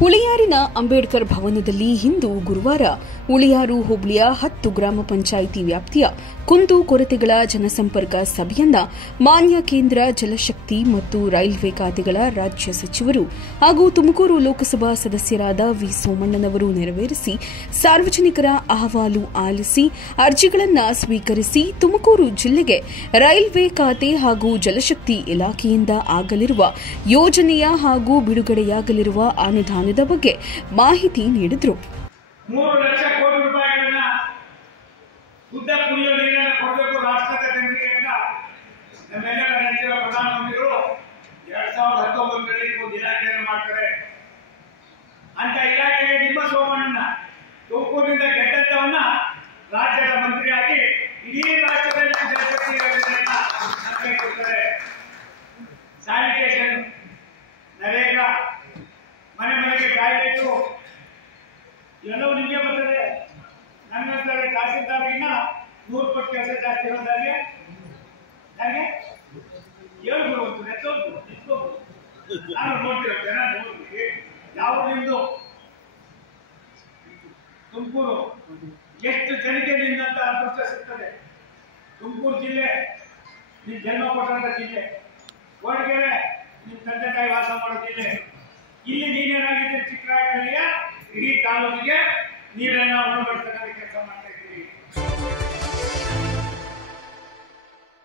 ಹುಳಿಯಾರಿನ ಅಂಬೇಡ್ಕರ್ ಭವನದಲ್ಲಿ ಇಂದು ಗುರುವಾರ ಹುಳಿಯಾರು ಹೋಬಳಿಯ 10 ಗ್ರಾಮ ಪಂಚಾಯಿತಿ ವ್ಯಾಪ್ತಿಯ ಕುಂದು ಕೊರತೆಗಳ ಜನಸಂಪರ್ಕ ಸಭೆಯನ್ನ ಮಾನ್ಯ ಕೇಂದ್ರ ಜಲಶಕ್ತಿ ಮತ್ತು ರೈಲ್ವೆ ಖಾತೆಗಳ ರಾಜ್ಯ ಸಚಿವರು ಹಾಗೂ ತುಮಕೂರು ಲೋಕಸಭಾ ಸದಸ್ಯರಾದ ವಿ ಸೋಮಣ್ಣನವರು ನೆರವೇರಿಸಿ ಸಾರ್ವಜನಿಕರ ಅಹವಾಲು ಆಲಿಸಿ ಅರ್ಜಿಗಳನ್ನು ಸ್ವೀಕರಿಸಿ ತುಮಕೂರು ಜಿಲ್ಲೆಗೆ ರೈಲ್ವೆ ಖಾತೆ ಹಾಗೂ ಜಲಶಕ್ತಿ ಇಲಾಖೆಯಿಂದ ಆಗಲಿರುವ ಯೋಜನೆಯ ಹಾಗೂ ಬಿಡುಗಡೆಯಾಗಲಿರುವ ಅನುದಾನದ ಬಗ್ಗೆ ಮಾಹಿತಿ ನೀಡಿದರು. 3 ಲಕ್ಷ ಕೋಟಿ ರೂಪಾಯಿಗಳನ್ನ ಶುದ್ಧ ಕುಡಿಯುವ ನೀರನ್ನು ಕೊಡಬೇಕು ರಾಷ್ಟ್ರದ ಜನರಿಗೆ ಅಂತ ನಮ್ಮೆಲ್ಲರ ನೆಚ್ಚಿನ ಪ್ರಧಾನಮಂತ್ರಿಗಳು 2019ರಲ್ಲಿ ಒಂದು ಇಲಾಖೆಯನ್ನು ಮಾಡ್ತಾರೆ. ಅಂತ ಇಲಾಖೆಗೆ ನಿಮ್ಮ ಸೋಮಣ್ಣನ ತುಮಕೂರಿನಿಂದ ಗೆದ್ದಂತವನ್ನ ರಾಜ್ಯದ ಮಂತ್ರಿಯಾಗಿ ಇಡೀ ರಾಷ್ಟ್ರದಲ್ಲಿ ಜಲಶಕ್ತಿ ಯೋಜನೆಯನ್ನ ನಮಗೆ ಕೊಡ್ತಾರೆ. ಸ್ಯಾನಿಟೇಷನ್, ನರೇಗಾ, ಮನೆ ಮನೆಗೆ ಟಾಯ್ಲೆಟು ಇವೆಲ್ಲವೂ ನಿಮಗೆ ಬರ್ತದೆ. ನನ್ನ ತಹಸೀಲ್ದಾರ್ಗಿನ್ನ 100 ಪಟ್ಟು ಕೆಲಸ ಜಾಸ್ತಿ ಇರೋದಾಗೆ ಹಾಗೆ ಹೇಳ್ಬಿಡುವಂತ ನಾನು ನೋಡ್ತೀರ ಜನ ನೋಡ್ತೀವಿ. ಯಾವುದು ನಿಮ್ದು ತುಮಕೂರು ಎಷ್ಟು ಜನಕ್ಕೆ ನಿಂದಂತ ಅದೃಷ್ಟ ಸಿಗ್ತದೆ. ತುಮಕೂರು ಜಿಲ್ಲೆ ನಿಮ್ ಜನ್ಮ ಕೊಟ್ಟಂತ ಜಿಲ್ಲೆ, ಕೊರಟಗೆರೆ ನಿಮ್ ತಂದೆ ತಾಯಿ ವಾಸ ಮಾಡೋ ಜಿಲ್ಲೆ. ಇಲ್ಲಿ ನೀನೇನಾಗಿದ್ದರೆ ಚಿಕ್ಕರಾಯಕಳ್ಳಿಯ ಇಡೀ ತಾಲೂಕಿಗೆ ನೀರನ್ನ ಉಣಬಡಿಸ್ತಕ್ಕಂಥ